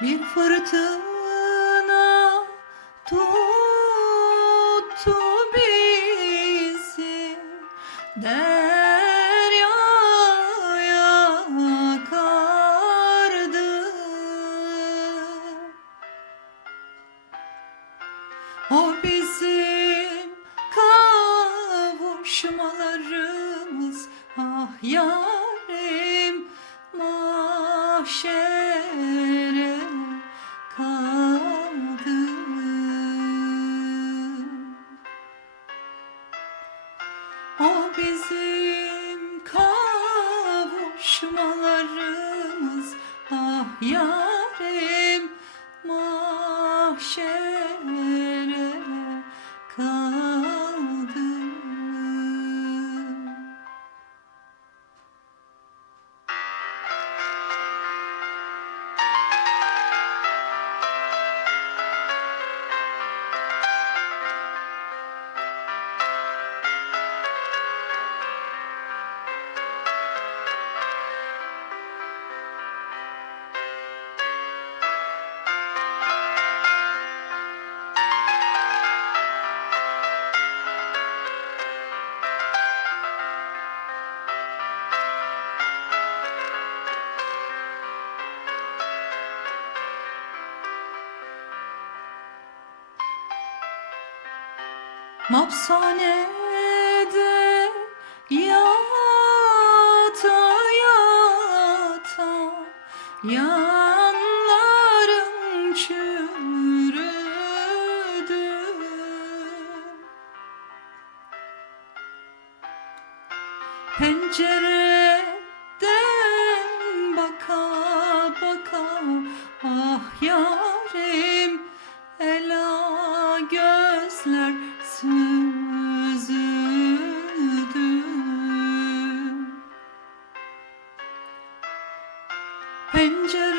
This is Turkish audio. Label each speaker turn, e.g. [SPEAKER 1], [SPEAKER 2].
[SPEAKER 1] Bir fırtına tuttu bizi Deryaya kardı O bizim kavuşmalarımız Ah yarim mahşere Ah Mapsanede yata yata yanlarım çürüdü. Pencereden baka baka ah yarim ela gözler Üzüldüm Pencere